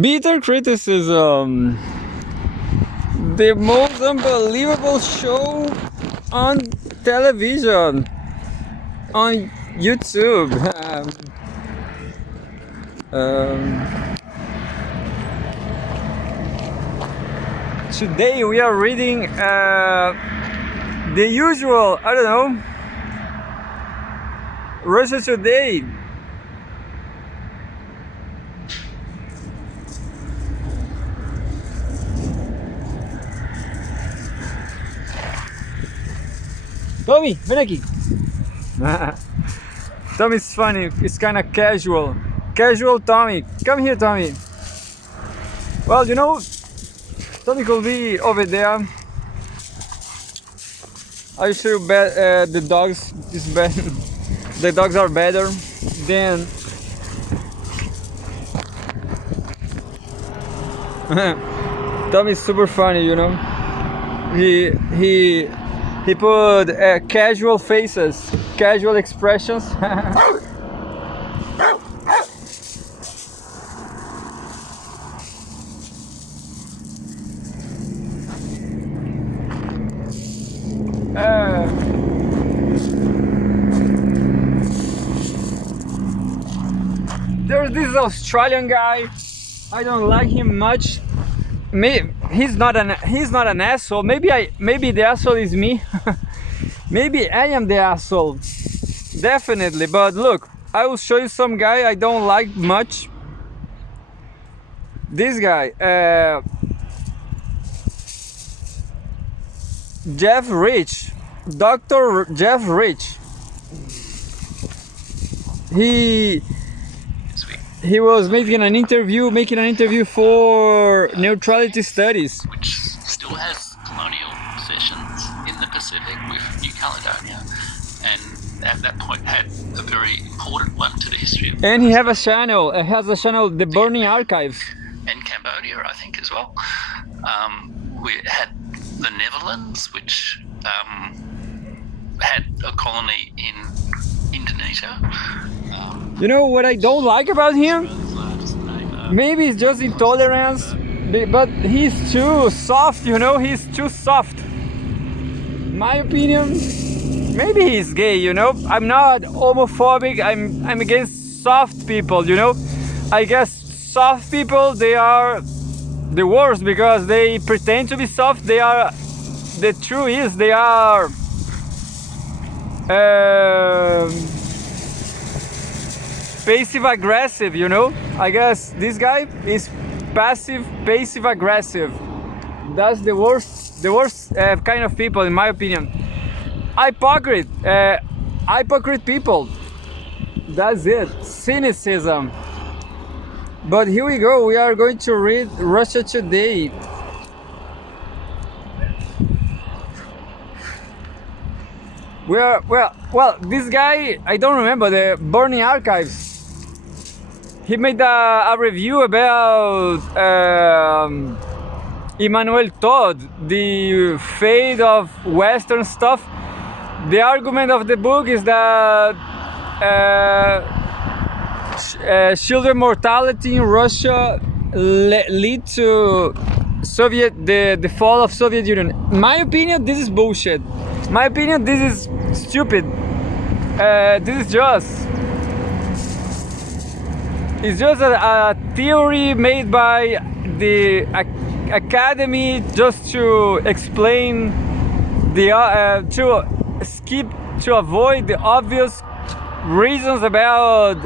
Bitter Criticism, the most unbelievable show on television, on YouTube. Today we are reading the usual, I don't know, Russia Today. Tommy, ven aquí. Tommy's funny, it's kind of casual. Casual Tommy. Come here, Tommy. Well, you know, Tommy could be over there. I show you the dogs is better. The dogs are better than Tommy's super funny, you know. He put casual faces, casual expressions. There's this Australian guy. I don't like him much. He's not an asshole. Maybe the asshole is me. Maybe I am the asshole. Definitely. But look, I will show you some guy I don't like much. This guy, Jeff Rich, Dr. Jeff Rich. He was making an interview for Neutrality Studies, which still has colonial possessions in the Pacific with New Caledonia, and at that point had a very important one to the history of. And he has a channel, The Burning Archives. And Cambodia, I think, as well. We had the Netherlands, which had a colony in Indonesia. You know what I don't like about him? Maybe it's just intolerance, but he's too soft, you know, he's too soft. My opinion, maybe he's gay, you know. I'm not homophobic, I'm against soft people, you know. I guess soft people, they are the worst because they pretend to be soft. The truth is they are passive aggressive, you know. I guess this guy is passive aggressive. That's the worst kind of people, in my opinion. Hypocrite people. That's it. Cynicism. But here we go. We are going to read Russia Today. Well, this guy, I don't remember, the Burning Archives. He made a review about Immanuel Todd, the fate of Western stuff. The argument of the book is that children mortality in Russia lead to the fall of Soviet Union. In my opinion, this is bullshit. My opinion, this is stupid. This is just a theory made by the academy just to explain to avoid the obvious reasons about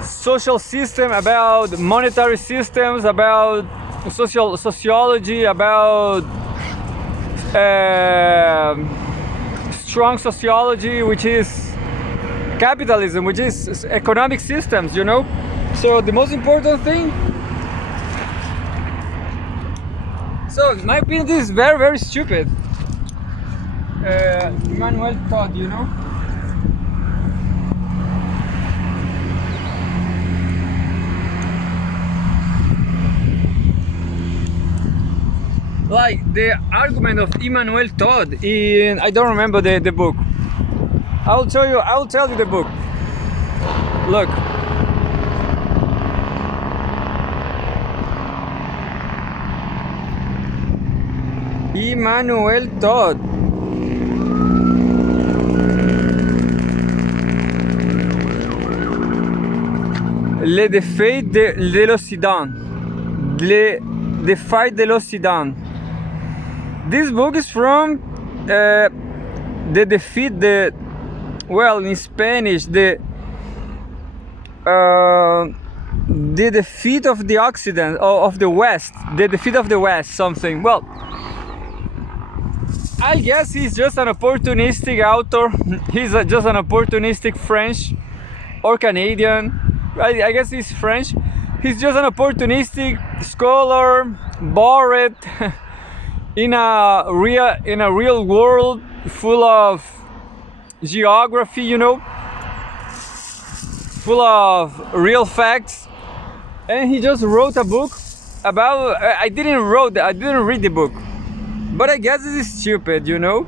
social system, about monetary systems, about sociology, about strong sociology, which is capitalism, which is economic systems, you know. So the most important thing, so in my opinion, this is very, very stupid. Immanuel Todd, you know. Like the argument of Immanuel Todd in, I don't remember the book. I will tell you the book. Look. Immanuel Todd. Le défaites de l'Occident. Le défaites de l'Occident. This book is from the defeat, well, in Spanish, the defeat of the Occident, of the West, the defeat of the West, something. Well, I guess he's just an opportunistic author. He's just an opportunistic French or Canadian. I guess he's French. He's just an opportunistic scholar, bored in a real world full of geography, you know, full of real facts, and he just wrote a book about. I didn't read the book, but I guess this is stupid, you know.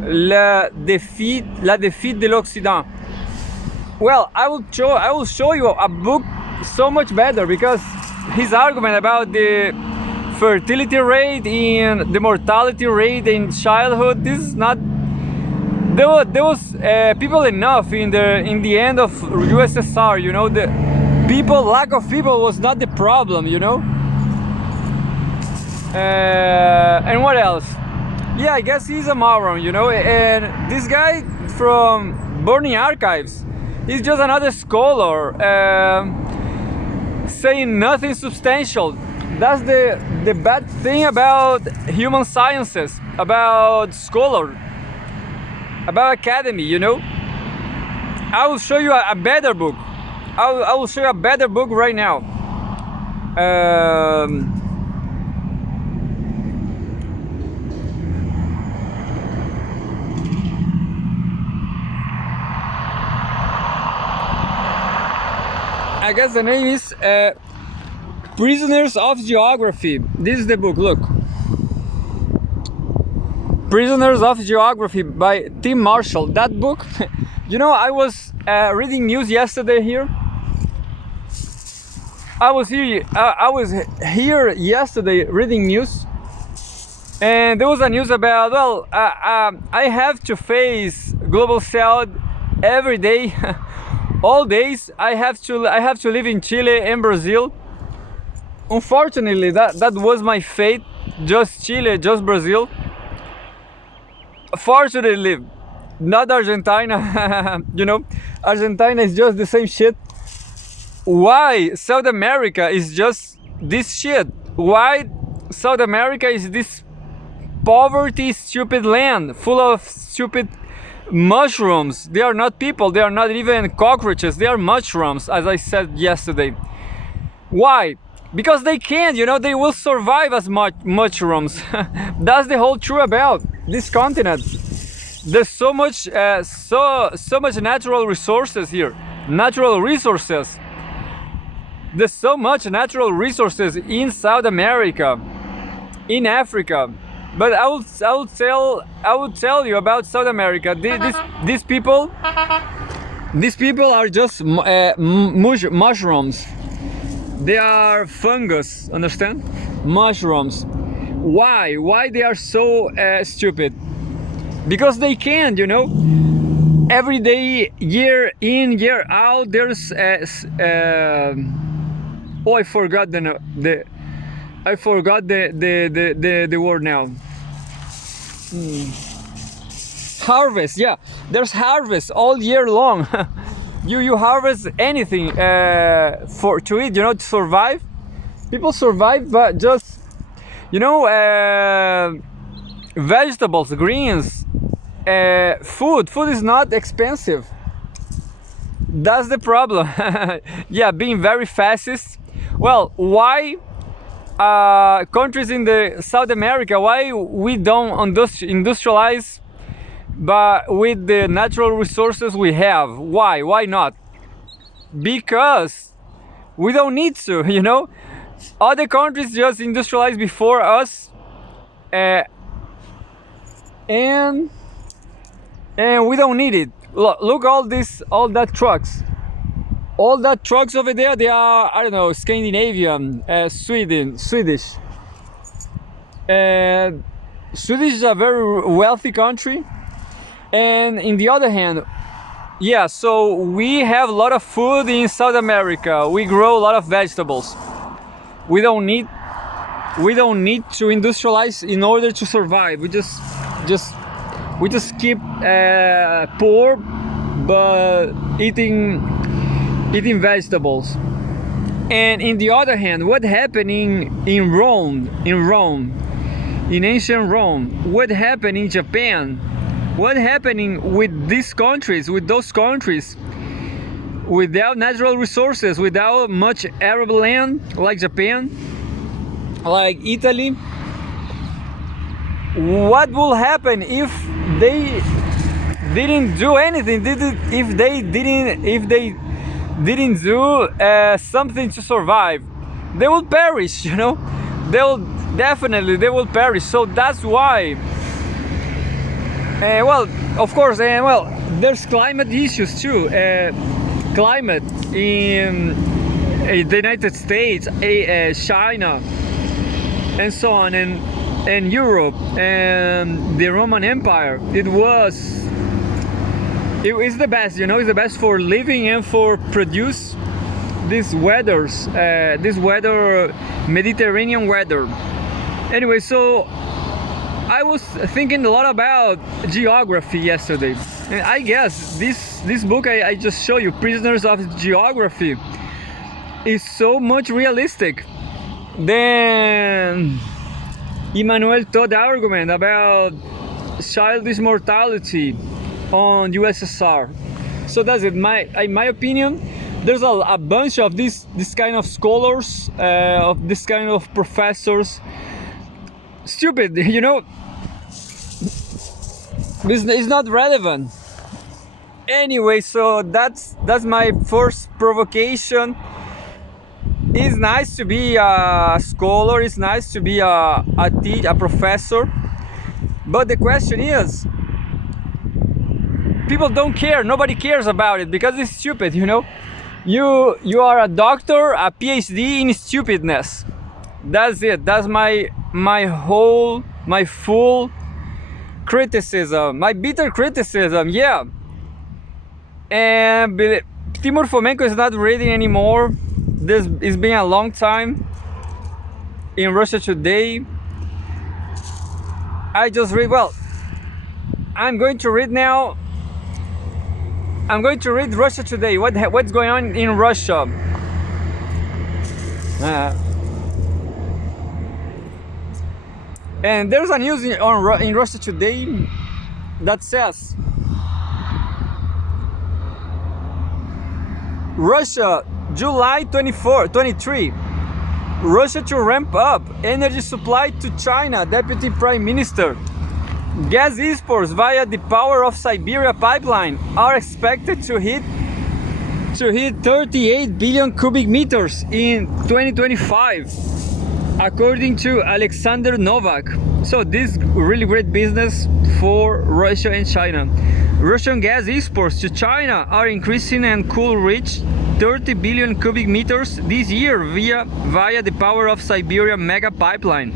La défite de l'Occident. Well, I will show you a book so much better, because his argument about the fertility rate and the mortality rate in childhood, this is not. There was people enough in the end of USSR, you know. The lack of people was not the problem, you know. And what else? Yeah, I guess he's a moron, you know. And this guy from Burning Archives, he's just another scholar saying nothing substantial. That's the bad thing about human sciences, about scholar, about academy, you know. I will show you a better book. I will show you a better book right now. I guess the name is Prisoners of Geography. This is the book, look. Prisoners of Geography by Tim Marshall. That book, you know, I was reading news yesterday here. I was here yesterday reading news, and there was a news about, well, I have to face global south every day. All days I have to live in Chile and Brazil. Unfortunately, that was my fate. Just Chile, just Brazil. Fortunately, not Argentina. You know, Argentina is just the same shit. Why South America is just this shit? Why South America is this poverty, stupid land full of stupid mushrooms? They are not people, they are not even cockroaches, they are mushrooms, as I said yesterday. Why? Because they can't, you know, they will survive as mushrooms. That's the whole truth about this continent. There's so much natural resources here. Natural resources. There's so much natural resources in South America, in Africa. But I will tell you about South America. These people are just mushrooms. They are fungus, understand? Mushrooms. Why they are so stupid? Because they can't, you know. Every day, year in, year out, there's I forgot the word now. Harvest, yeah. There's harvest all year long. you harvest anything to eat, you know, to survive. People survive, but just, you know, vegetables, greens, food is not expensive. That's the problem. Yeah, being very fascist. Well, why countries in the South America, why we don't industrialize, but with the natural resources we have? Why not? Because we don't need to, you know. Other countries just industrialized before us, and we don't need it. Look all that trucks. All that trucks over there, they are, I don't know, Scandinavian, Swedish. Sweden is a very wealthy country, and in the other hand, yeah, so we have a lot of food in South America. We grow a lot of vegetables. We don't need to industrialize in order to survive. We just keep poor, but eating vegetables. And in the other hand, what happened in Rome, in ancient Rome? What happened in Japan? What happening with these countries, with those countries, without natural resources, without much arable land, like Japan, like Italy? What will happen if they didn't do anything? If they didn't do something to survive? They will perish, you know. They will perish. So that's why. Well, of course, there's climate issues too. Climate in the United States, China, and so on, and Europe, and the Roman Empire. It is the best, you know. It's the best for living and for produce these weathers, Mediterranean weather. Anyway, so I was thinking a lot about geography yesterday, and I guess this book I just showed you, Prisoners of Geography, is so much realistic than Immanuel Todd's argument about childish mortality on USSR. So that's it. In my opinion, there's a bunch of this kind of scholars, of this kind of professors. Stupid, you know. It's not relevant. Anyway, so that's my first provocation. It's nice to be a scholar. It's nice to be a professor. But the question is, people don't care. Nobody cares about it because it's stupid. You know, you are a doctor, a PhD in stupidness. That's it. That's my full criticism, my bitter criticism. Yeah. And Timur Fomenko is not reading anymore. This has been a long time in Russia Today. I just read. Well, I'm going to read now. I'm going to read Russia Today. What's going on in Russia? And there's a news in Russia Today that says Russia, July 23. Russia to ramp up energy supply to China, Deputy Prime Minister. Gas exports via the Power of Siberia pipeline are expected to hit 38 billion cubic meters in 2025, according to Alexander Novak. So this is really great business for Russia and China. Russian gas exports to China are increasing and could reach 30 billion cubic meters this year via the Power of Siberia mega pipeline.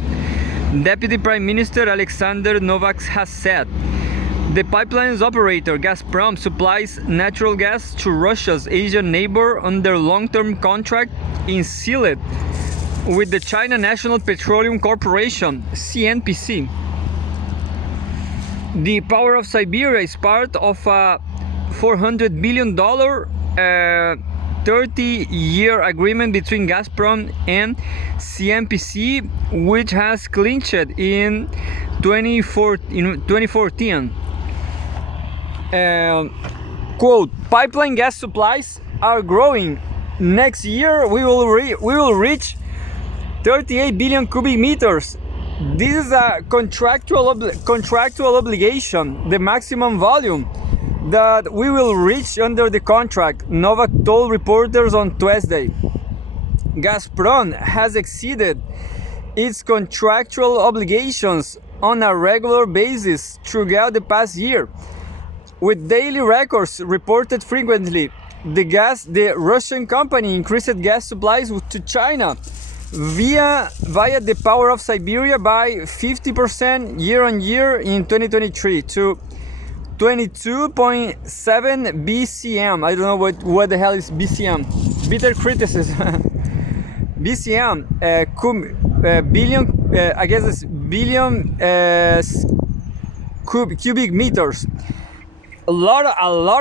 Deputy Prime Minister Alexander Novak has said. The pipeline's operator, Gazprom, supplies natural gas to Russia's Asian neighbor under long-term contract in sealed with the China National Petroleum Corporation, CNPC. The Power of Siberia is part of a $400 billion 30-year agreement between Gazprom and CNPC, which has clinched in 2014. Quote, pipeline gas supplies are growing. Next year we will reach 38 billion cubic meters. This is a contractual obligation, the maximum volume that we will reach under the contract, Novak told reporters on Tuesday. Gazprom has exceeded its contractual obligations on a regular basis throughout the past year, with daily records reported frequently. The Russian company increased gas supplies to China via the Power of Siberia by 50% year on year in 2023 to 22.7 BCM. I don't know what the hell is BCM. Bitter criticism. BCM, billion, I guess it's billion cubic meters. A lot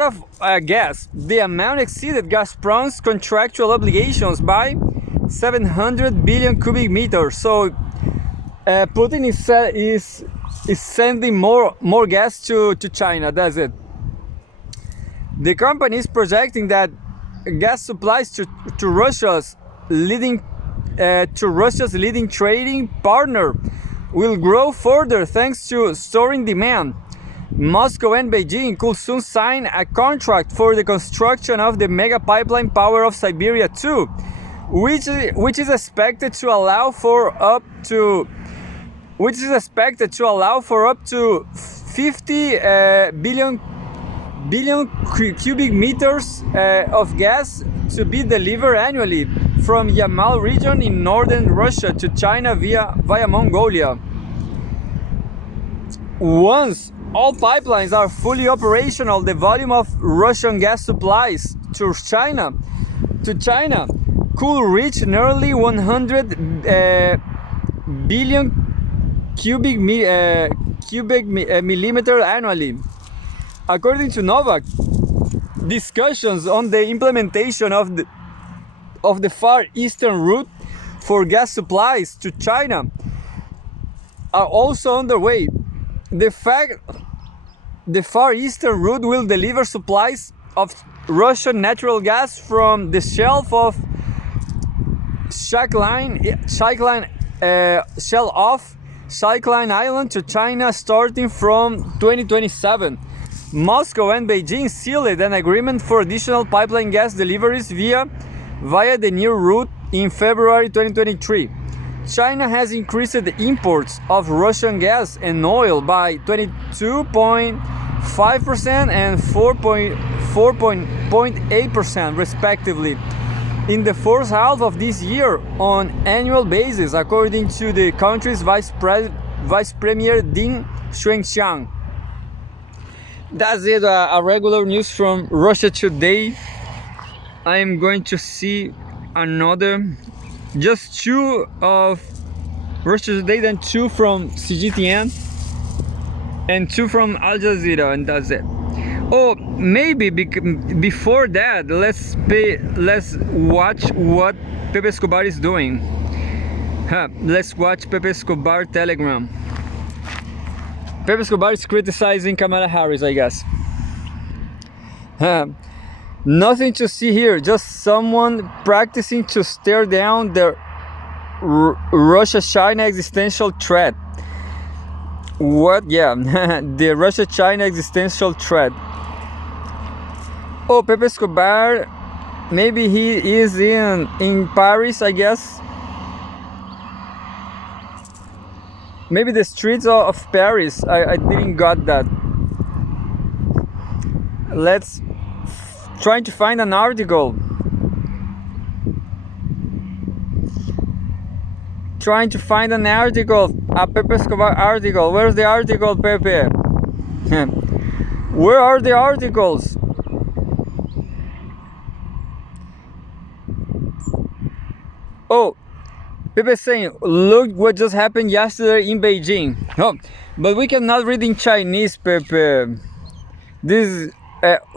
of gas. The amount exceeded Gazprom's contractual obligations by 700 billion cubic meters. So Putin is sending more gas to China. That's it. The company is projecting that gas supplies to Russia's leading trading partner will grow further thanks to soaring demand. Moscow and Beijing could soon sign a contract for the construction of the mega pipeline Power of Siberia 2, which is expected to allow for up to 50 billion cubic meters of gas to be delivered annually from Yamal region in northern Russia to China via Mongolia. Once all pipelines are fully operational, the volume of Russian gas supplies to China could reach nearly 100 billion cubic millimeter annually. According to Novak, discussions on the implementation of the Far Eastern route for gas supplies to China are also underway. The Far Eastern route will deliver supplies of Russian natural gas from the shelf of Sakhalin Island to China starting from 2027. Moscow and Beijing sealed an agreement for additional pipeline gas deliveries via the new route in February 2023. China has increased the imports of Russian gas and oil by 22.5% and 4.8% respectively in the first half of this year on annual basis, according to the country's Vice Premier Ding Xuanxiang. That's it, a regular news from Russia Today. I am going to see just two of Russia Today, then two from CGTN and two from Al Jazeera, and that's it. Oh, maybe before that, let's watch what Pepe Escobar is doing. Let's watch Pepe Escobar Telegram. Pepe Escobar is criticizing Kamala Harris, I guess. Nothing to see here, just someone practicing to stare down the Russia-China existential threat. What? Yeah, the Russia-China existential threat. Oh, Pepe Escobar, maybe he is in Paris, I guess. Maybe the streets of Paris. I didn't got that. Let's try to find an article. Trying to find an article, a Pepe Escobar article. Where's the article, Pepe? Where are the articles? Oh, Pepe is saying, look what just happened yesterday in Beijing. No, but we cannot read in Chinese, Pepe. This is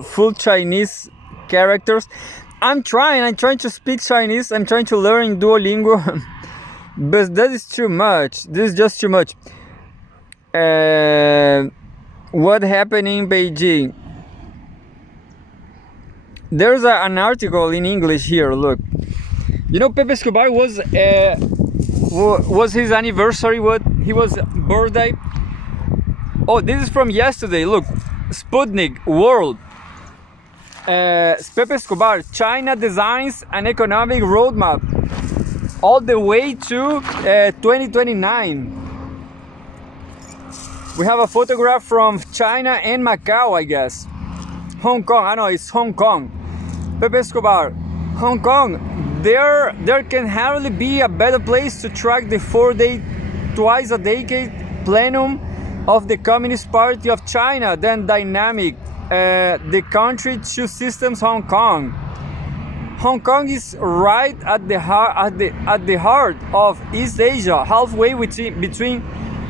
full Chinese characters. I'm trying to speak Chinese. I'm trying to learn Duolingo. But that is too much. This is just too much. What happened in Beijing? There's an article in English here. Look, you know, Pepe Escobar was his anniversary. What he was birthday. Oh, this is from yesterday. Look, Sputnik World. Pepe Escobar, China designs an economic roadmap all the way to 2029. We have a photograph from China and Macau, I guess. Hong Kong, I know it's Hong Kong. Pepe Escobar, Hong Kong, there can hardly be a better place to track the 4-day, twice-a-decade plenum of the Communist Party of China than dynamic the country two systems Hong Kong. Hong Kong is right at the heart of East Asia, halfway between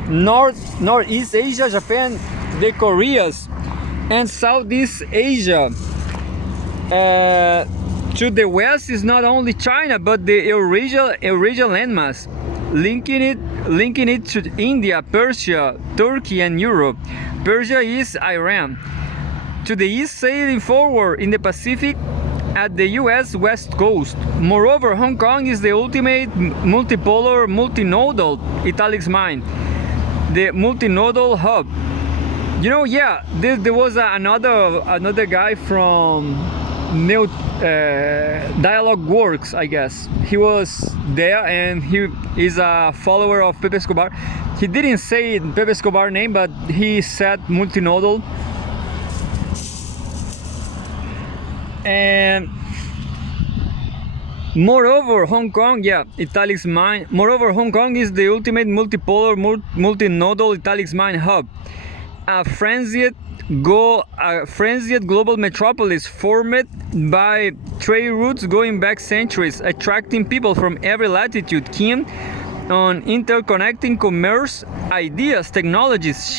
Northeast Asia, Japan, the Koreas, and Southeast Asia. To the west is not only China but the Eurasian landmass, linking it to India, Persia, Turkey, and Europe. Persia is Iran. To the east, sailing forward in the Pacific at the US west coast. Moreover, Hong Kong is the ultimate multipolar, multinodal italics mind, the multinodal hub. You know, yeah, there was another guy from Dialogue Works, I guess. He was there, and he is a follower of Pepe Escobar. He didn't say Pepe Escobar name, but he said multinodal. And moreover, Hong Kong, yeah, italics mind. Moreover, Hong Kong is the ultimate multipolar, multinodal italics mind hub. A frenzied global metropolis formed by trade routes going back centuries, attracting people from every latitude, keen on interconnecting commerce, ideas, technologies,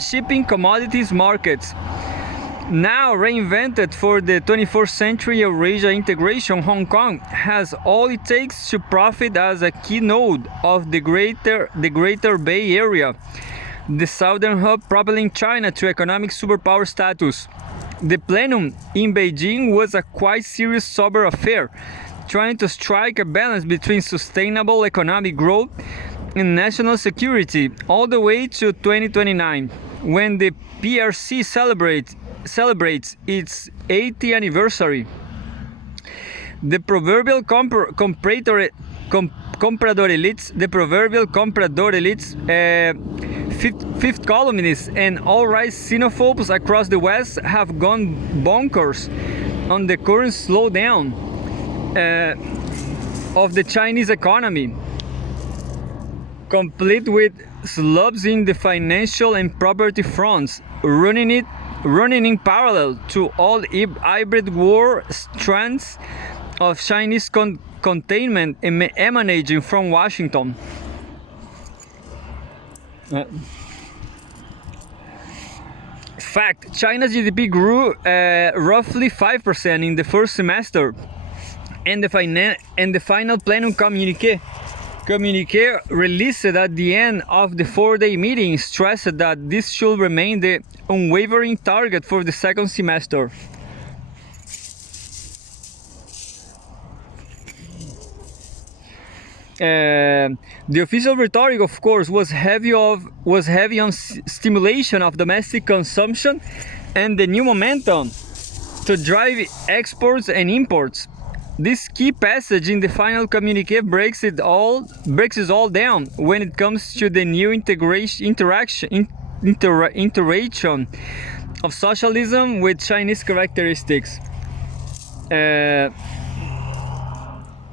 shipping, commodities, markets. Now reinvented for the 21st century Eurasia integration, Hong Kong has all it takes to profit as a key node of the Greater Bay Area, the southern hub propelling China to economic superpower status. The plenum in Beijing was a quite serious, sober affair, trying to strike a balance between sustainable economic growth and national security all the way to 2029, when the PRC celebrates its 80th anniversary. The proverbial comprador elites, fifth columnists, and all-right xenophobes across the West have gone bonkers on the current slowdown of the Chinese economy, complete with slumps in the financial and property fronts, running in parallel to all hybrid war strands of Chinese containment emanating from Washington. Fact: China's GDP grew roughly 5% in the first semester, and the final plenum communique released at the end of the 4-day meeting stressed that this should remain the unwavering target for the second semester. The official rhetoric, of course, was heavy on stimulation of domestic consumption and the new momentum to drive exports and imports. This key passage in the final communique breaks it all down when it comes to the new interaction of socialism with Chinese characteristics.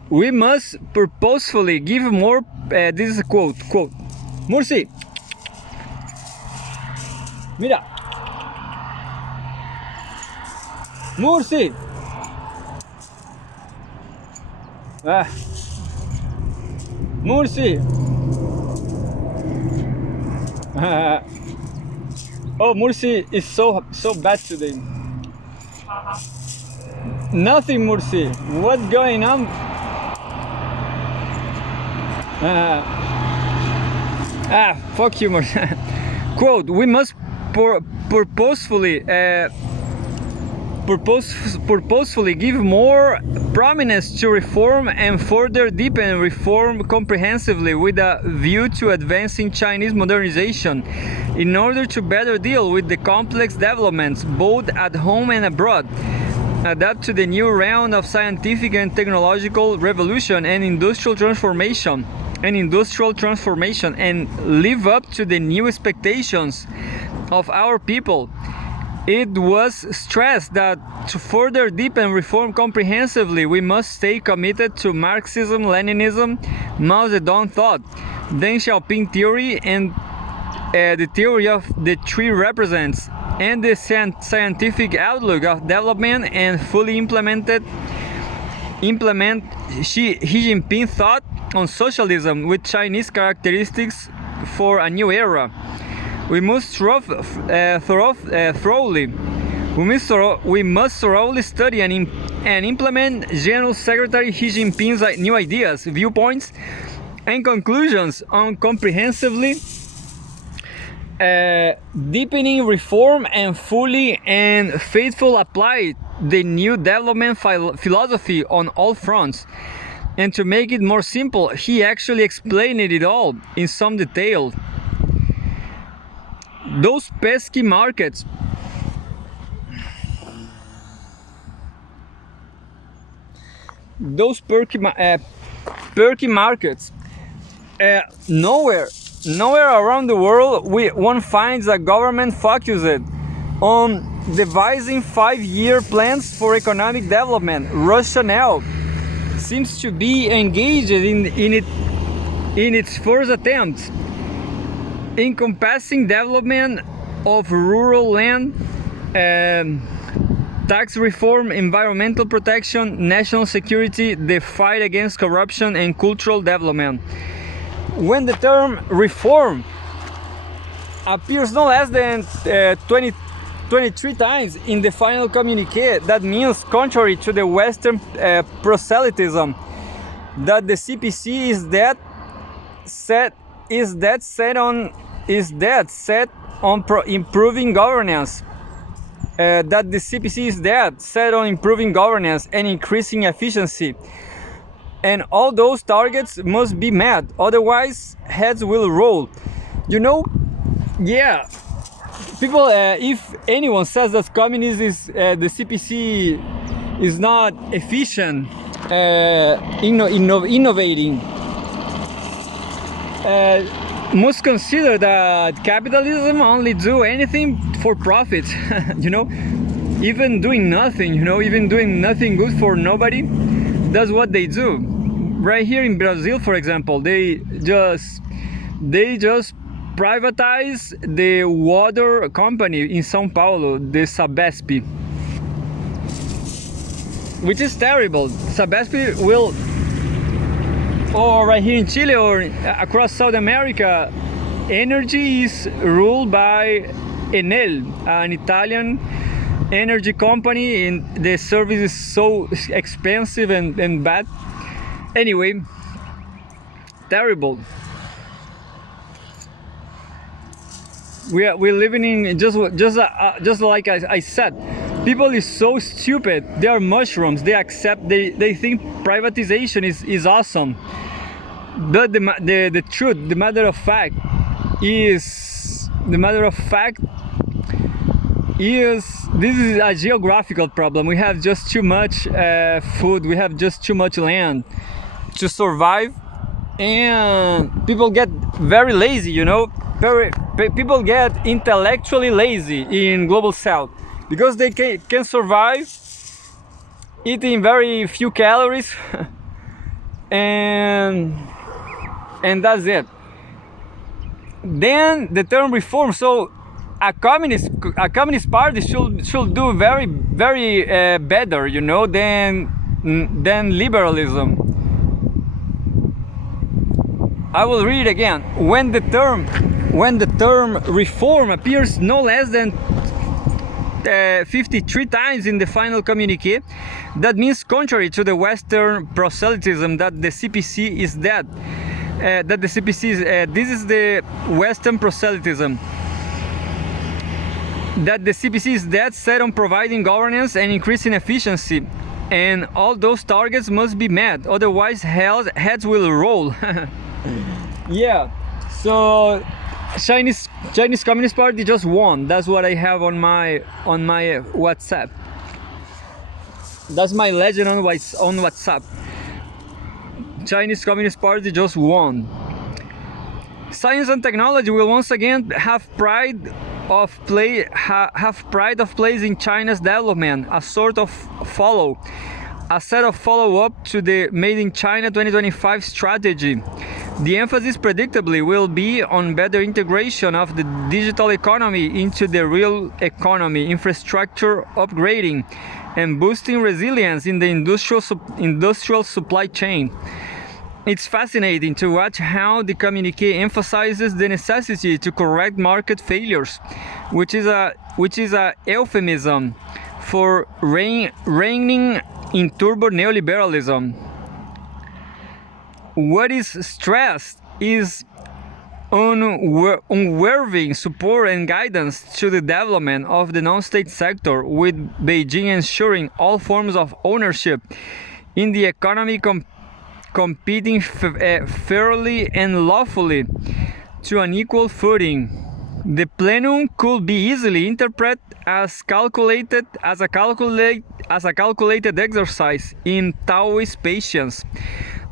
We must purposefully give more. This is a quote. Mursi, mira. Mursi. Mursi. Oh, Mursi is so bad today. Nothing, Mursi. What's going on? Fuck you, Mursi. Quote: we must purposefully give more prominence to reform and further deepen reform comprehensively with a view to advancing Chinese modernization in order to better deal with the complex developments both at home and abroad, adapt to the new round of scientific and technological revolution and industrial transformation, and live up to the new expectations of our people. it was stressed that to further deepen reform comprehensively, we must stay committed to Marxism, Leninism, Mao Zedong thought, Deng Xiaoping theory, and the theory of the three represents, and the scientific outlook of development, and fully implement Xi Jinping thought on socialism with Chinese characteristics for a new era. We must thoroughly study and implement General Secretary Xi Jinping's new ideas, viewpoints, and conclusions on comprehensively deepening reform and fully and faithfully apply the new development philosophy on all fronts. And to make it more simple, he actually explained it all in some detail. Those pesky markets nowhere around the world one finds a government focused on devising 5-year plans for economic development. Russia now seems to be engaged in its first attempt encompassing development of rural land, tax reform, environmental protection, national security, the fight against corruption, and cultural development. When the term reform appears no less than 23 times in the final communique, that means, contrary to the Western proselytism, that the CPC is set on improving governance. That the CPC is set on improving governance and increasing efficiency. And all those targets must be met, otherwise heads will roll. People, if anyone says that communism is the CPC is not efficient, innovating, must consider that capitalism only do anything for profit. Even doing nothing, even doing nothing good for nobody. That's what they do. Right here in Brazil, for example, they just privatize the water company in São Paulo, the Sabesp, which is terrible. Sabesp will, or right here in Chile or across South America, energy is ruled by Enel, an Italian energy company, and the service is so expensive and bad. Anyway, terrible. We're living in just like I said. People is so stupid. They are mushrooms. They they think privatization is awesome. But the truth, the matter of fact is this is a geographical problem. We have just too much food. We have just too much land to survive, and people get very lazy. People get intellectually lazy in global south because they can survive eating very few calories and that's it. Then the term reform. So a communist party should do very better, than liberalism. I will read again. When the term reform appears no less than 53 times in the final communique, that means, contrary to the Western proselytism, that the CPC is dead. This is the Western proselytism. That the CPC is dead set on providing governance and increasing efficiency, and all those targets must be met, otherwise heads will roll. Yeah, so Chinese Communist Party just won. That's what I have on my WhatsApp. That's my legend on WhatsApp. Chinese Communist Party just won. Science and technology will once again have pride of place in China's development, a set of follow-up to the Made in China 2025 strategy. The emphasis predictably will be on better integration of the digital economy into the real economy, infrastructure upgrading, and boosting resilience in the industrial supply chain. It's fascinating to watch how the communique emphasizes the necessity to correct market failures, which is a euphemism for reigning in turbo neoliberalism. What is stressed is unwavering support and guidance to the development of the non-state sector, with Beijing ensuring all forms of ownership in the economy competing fairly and lawfully to an equal footing. The plenum could be easily interpreted as a calculated exercise in Taoist patience.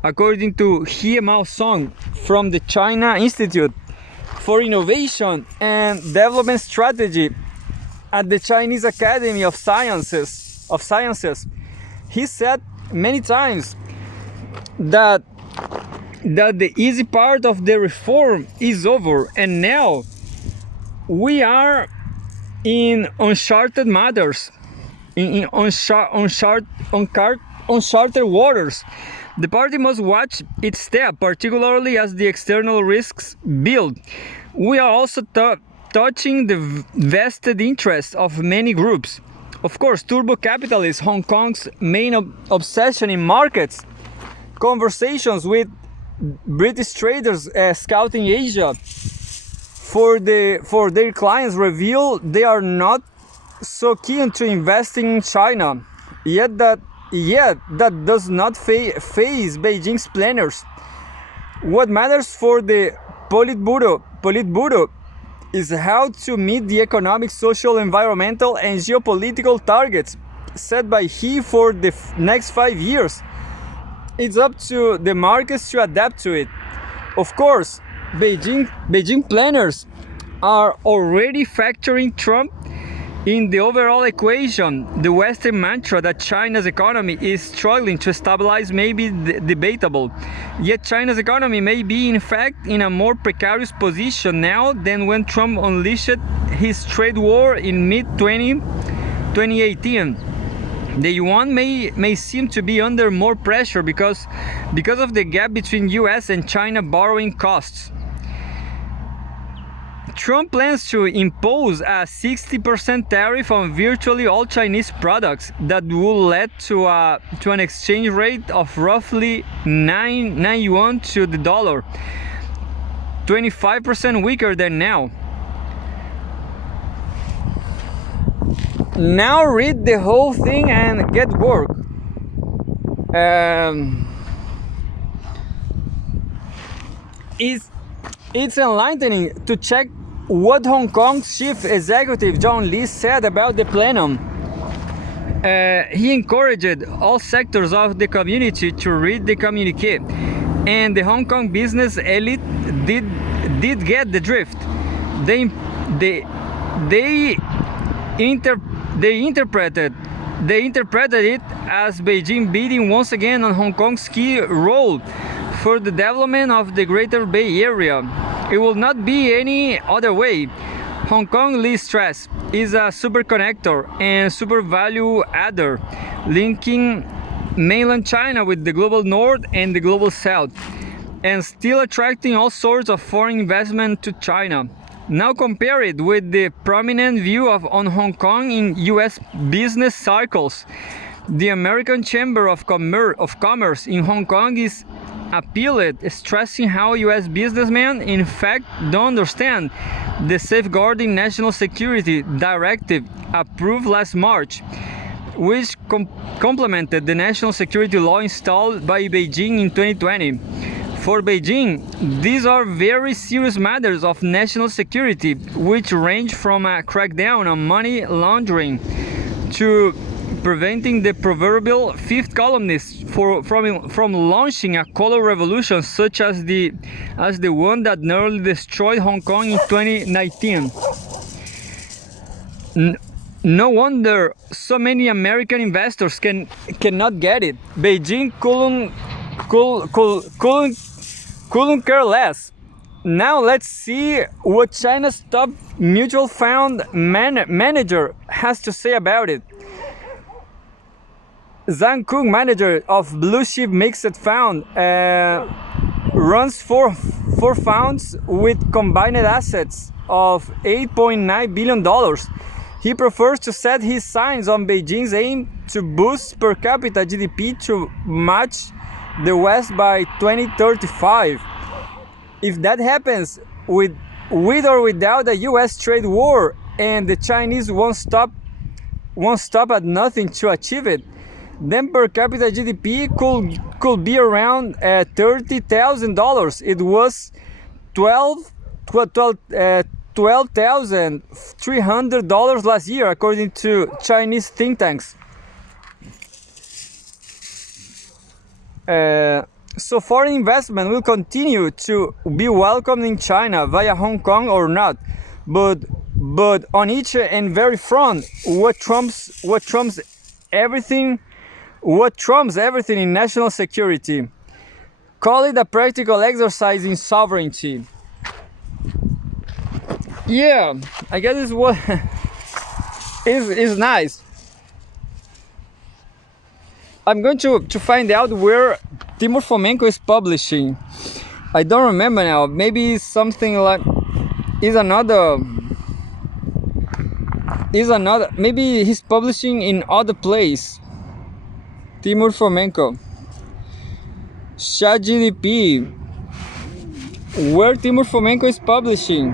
According to He Mao Song from the China Institute for Innovation and Development Strategy at the Chinese Academy of Sciences, he said many times that the easy part of the reform is over, and now we are in uncharted matters, in uncharted waters. The party must watch its step, particularly as the external risks build. We are also touching the vested interests of many groups. Of course, turbo capitalist Hong Kong's main obsession in markets, conversations with British traders scouting Asia for their clients reveal they are not so keen to investing in China. Yet that does not phase Beijing's planners. What matters for the Politburo is how to meet the economic, social, environmental, and geopolitical targets set by He for the next 5 years. It's up to the markets to adapt to it. Of course, Beijing planners are already factoring Trump in the overall equation. The Western mantra that China's economy is struggling to stabilize may be debatable. Yet China's economy may be in fact in a more precarious position now than when Trump unleashed his trade war in mid-2018. The yuan may seem to be under more pressure because of the gap between US and China borrowing costs. Trump plans to impose a 60% tariff on virtually all Chinese products that will lead to an exchange rate of roughly 9 yuan to the dollar, 25% weaker than now. Now read the whole thing and get work. It's enlightening to check what Hong Kong's chief executive John Lee said about the plenum. He encouraged all sectors of the community to read the communique, and the Hong Kong business elite did get the drift. They interpreted it as Beijing bidding once again on Hong Kong's key role for the development of the Greater Bay Area. It will not be any other way. Hong Kong, Lee stressed, is a super connector and super value adder, linking mainland China with the global north and the global south, and still attracting all sorts of foreign investment to China. Now compare it with the prominent view on Hong Kong in US business circles. The American Chamber of Commerce in Hong Kong is appealed, stressing how US businessmen in fact don't understand the Safeguarding National Security Directive approved last March, which complemented the national security law installed by Beijing in 2020. For Beijing, these are very serious matters of national security, which range from a crackdown on money laundering to preventing the proverbial fifth columnist from launching a color revolution such as the one that nearly destroyed Hong Kong in 2019. No wonder so many American investors cannot get it. Beijing couldn't care less. Now let's see what China's top mutual fund manager has to say about it. Zhang Kung, manager of Blue Chip Mixed Fund, runs four funds with combined assets of $8.9 billion. He prefers to set his sights on Beijing's aim to boost per capita GDP to match the West by 2035. If that happens, with or without a US trade war, and the Chinese won't stop at nothing to achieve it, then per capita GDP could be around $30,000. It was $12,300 last year, according to Chinese think tanks. So foreign investment will continue to be welcomed in China via Hong Kong or not, but on each and very front, what trumps everything in national security. Call it a practical exercise in sovereignty. Yeah, I guess it's what is nice. I'm going to find out where Timur Fomenko is publishing. I don't remember now. Maybe something like is another. Maybe he's publishing in other place. Timur Fomenko. ChatGDP. Where Timur Fomenko is publishing.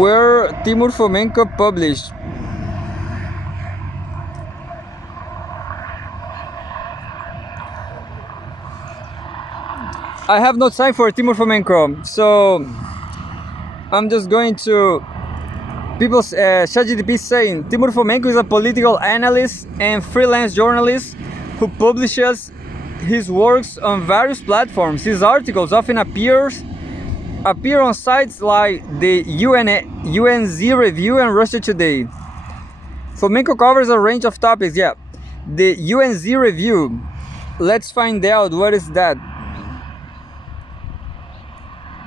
Where Timur Fomenko published. I have no time for Timur Fomenko, so I'm just going to people's ChatGPT saying Timur Fomenko is a political analyst and freelance journalist who publishes his works on various platforms. His articles often appear on sites like the UNZ Review and Russia Today. Fomenko covers a range of topics. Yeah, the UNZ Review. Let's find out what is that.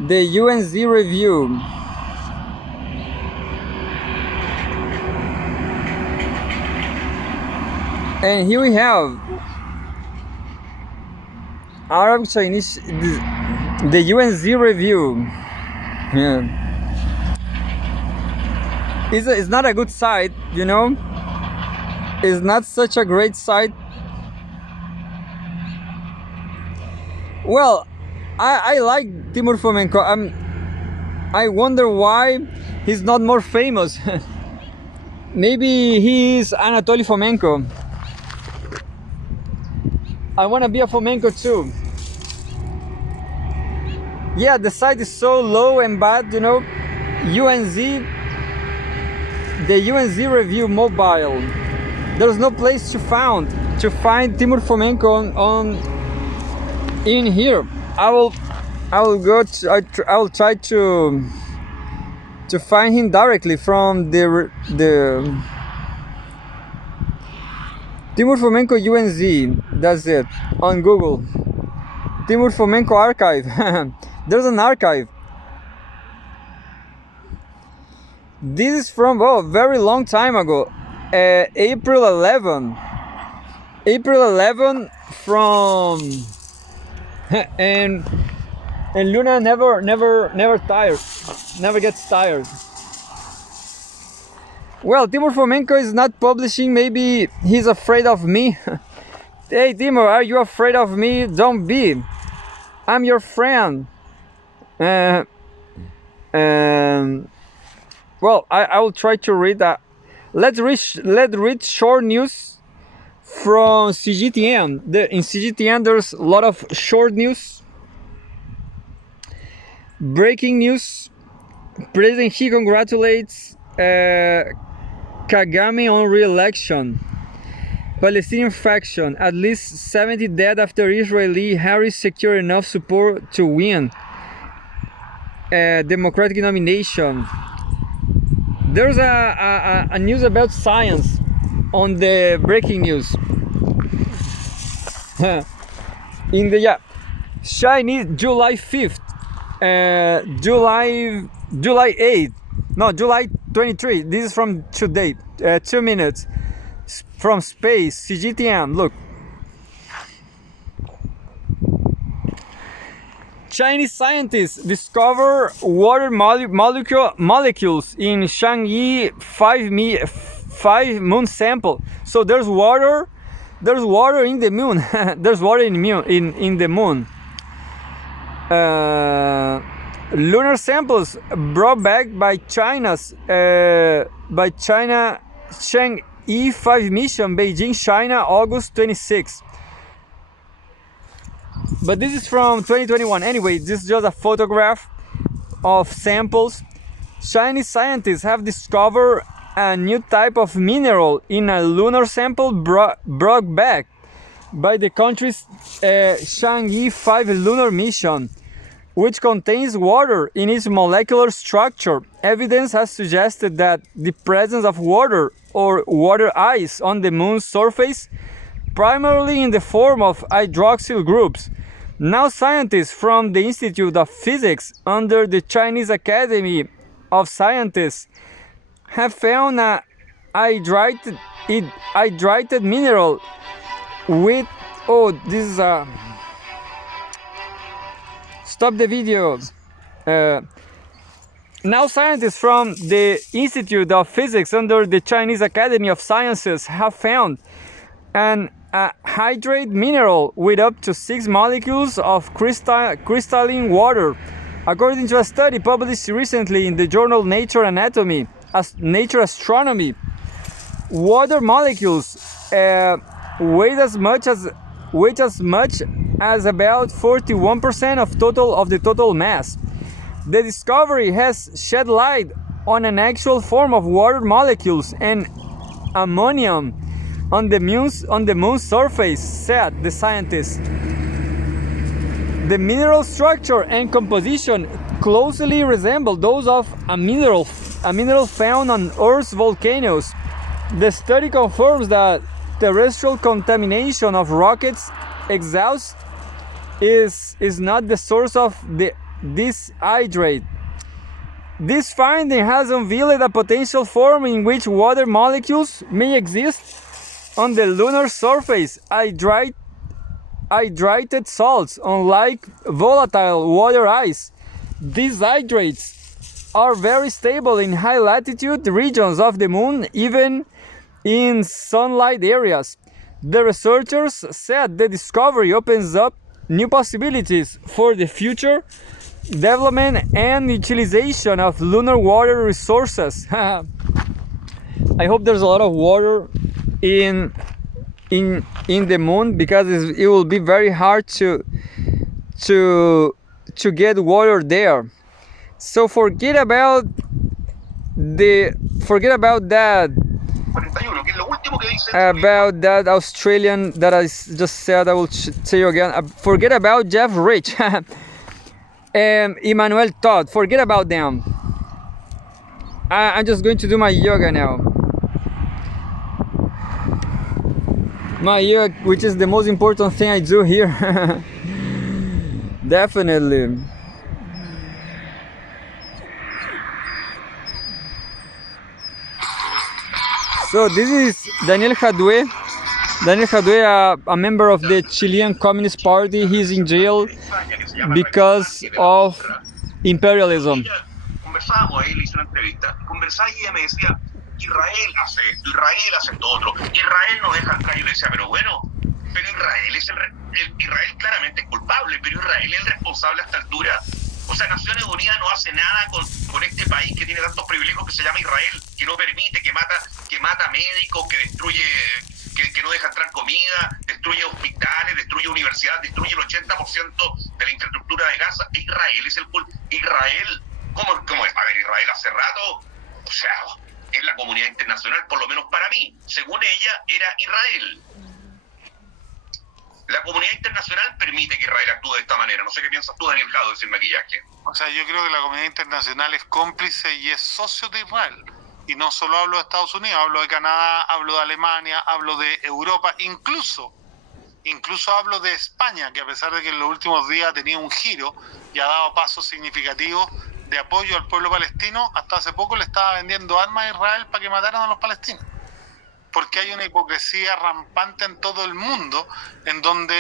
The UNZ Review. And here we have Arab Chinese, the UNZ Review. Yeah. It's not a good site, you know. It's not such a great site. Well, I like Timur Fomenko. I wonder why he's not more famous. Maybe he's Anatoly Fomenko. I want to be a Fomenko too. Yeah, the site is so low and bad, you know. UNZ, the UNZ Review mobile. There's no place to find Timur Fomenko on in here. I will try to find him directly from the Timur Fomenko UNZ. That's it on Google. Timur Fomenko archive. There's an archive. This is from very long time ago. April 11 from and Luna never gets tired. Well, Timur Fomenko is not publishing. Maybe he's afraid of me. Hey Timur, are you afraid of me? Don't be. I'm your friend. Well, I will try to read that. Let's read short news from CGTN. In CGTN, there's a lot of short news. Breaking news: President Xi congratulates Kagame on re-election. Palestinian faction: at least 70 dead after Israeli Harris secured enough support to win. Democratic nomination. There's a news about science on the breaking news. In the Chinese July 5th, July 8th, no, July 23. This is from today. 2 minutes from space. CGTN. Look. Chinese scientists discover water molecules in Chang'e 5 moon sample. So there's water in the moon. There's water in the moon. Lunar samples brought back by China Chang'e 5 mission, Beijing, China, August 26. But this is from 2021. Anyway, this is just a photograph of samples. Chinese scientists have discovered a new type of mineral in a lunar sample brought back by the country's Chang'e 5 lunar mission, which contains water in its molecular structure. Evidence has suggested that the presence of water or water ice on the moon's surface, primarily in the form of hydroxyl groups. Now scientists from the Institute of Physics under the Chinese Academy of Sciences have found a hydrated mineral with this is a stop the video. Now scientists from the Institute of Physics under the Chinese Academy of Sciences have found an hydrated mineral with up to 6 molecules of crystalline water. According to a study published recently in the journal Nature Nature Astronomy, water molecules weigh as much as about 41% of the total mass. The discovery has shed light on an actual form of water molecules and ammonium on the moon's surface, said the scientists. The mineral structure and composition closely resemble those of a mineral found on Earth's volcanoes. The study confirms that terrestrial contamination of rockets' exhaust is not the source of this hydrate. This finding has unveiled a potential form in which water molecules may exist on the lunar surface. Hydrated salts, unlike volatile water ice, these hydrates are very stable in high latitude regions of the moon, even in sunlight areas. The researchers said the discovery opens up new possibilities for the future development and utilization of lunar water resources. I hope there's a lot of water in the moon, because it will be very hard to get water there. So forget about that Australian that I just said. I will tell you again. Forget about Jeff Rich and Emmanuel Todd. Forget about them. I'm just going to do my yoga now. My yoga, which is the most important thing I do here. Definitely. So this is Daniel Jadue. Daniel Jadue, a member of the Chilean Communist Party. He's in jail because of imperialism. Conversábamos, él hizo una entrevista, conversaba y ella me decía, Israel hace esto, Israel hace esto otro, Israel no deja entrar. Yo le decía, pero bueno, Israel es Israel claramente es culpable, pero Israel es el responsable a esta altura. O sea, Naciones Unidas no hace nada con este país que tiene tantos privilegios, que se llama Israel, que no permite, que mata médicos, que destruye, que no deja entrar comida, destruye hospitales, destruye universidades, destruye el 80% de la infraestructura de Gaza. Israel es Israel, ¿cómo es? A ver, Israel hace rato, o sea, es la comunidad internacional, por lo menos para mí, según ella, era Israel. La comunidad internacional permite que Israel actúe de esta manera. No sé qué piensas tú, Daniel Jado, sin maquillaje. O sea, yo creo que la comunidad internacional es cómplice y es socio de Israel. Y no solo hablo de Estados Unidos, hablo de Canadá, hablo de Alemania, hablo de Europa, incluso hablo de España, que a pesar de que en los últimos días ha tenido un giro y ha dado pasos significativos de apoyo al pueblo palestino, hasta hace poco le estaba vendiendo armas a Israel para que mataran a los palestinos. Porque hay una hipocresía rampante en todo el mundo, en donde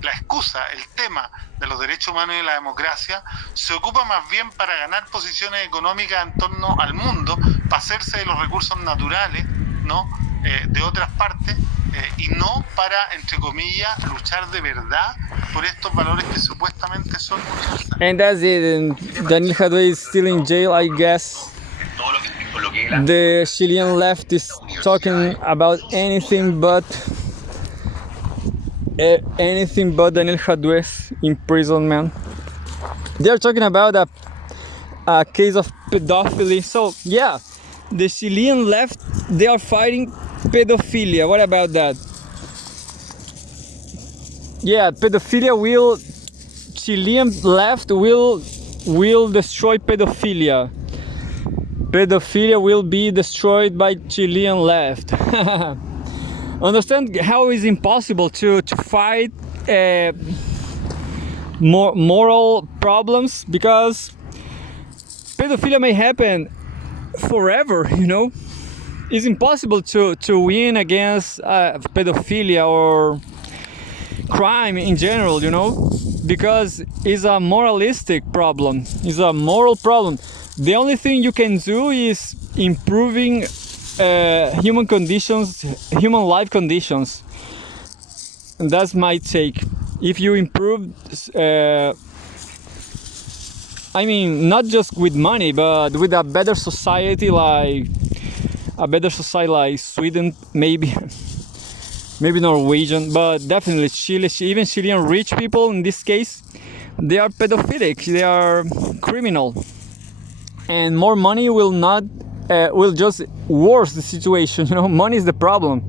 la excusa, el tema de los derechos humanos y la democracia se ocupa más bien para ganar posiciones económicas en torno al mundo, para hacerse de los recursos naturales, ¿no? De otras partes, y no para, entre comillas, luchar de verdad por estos valores que supuestamente son universales. And that's it. And Daniel Jadwe is still in jail, I guess. Todo lo que, con lo que él The Chilean left is talking about anything but Daniel Jadwe's imprisonment. They are talking about a case of pedophilia. So yeah, the Chilean left, they are fighting pedophilia. What about that? Yeah, pedophilia will, Chilean left will destroy pedophilia. Pedophilia will be destroyed by Chilean left. Understand how it's impossible to fight moral problems, because pedophilia may happen forever, you know. It's impossible to win against pedophilia or crime in general, you know, because it's a moralistic problem, it's a moral problem. The only thing you can do is improving human life conditions, and that's my take. If you improve, I mean, not just with money, but with a better society like Sweden, maybe Norwegian, but definitely Chile, even Chilean rich people in this case, they are pedophilic, they are criminal, and more money will just worse the situation. You know, money is the problem.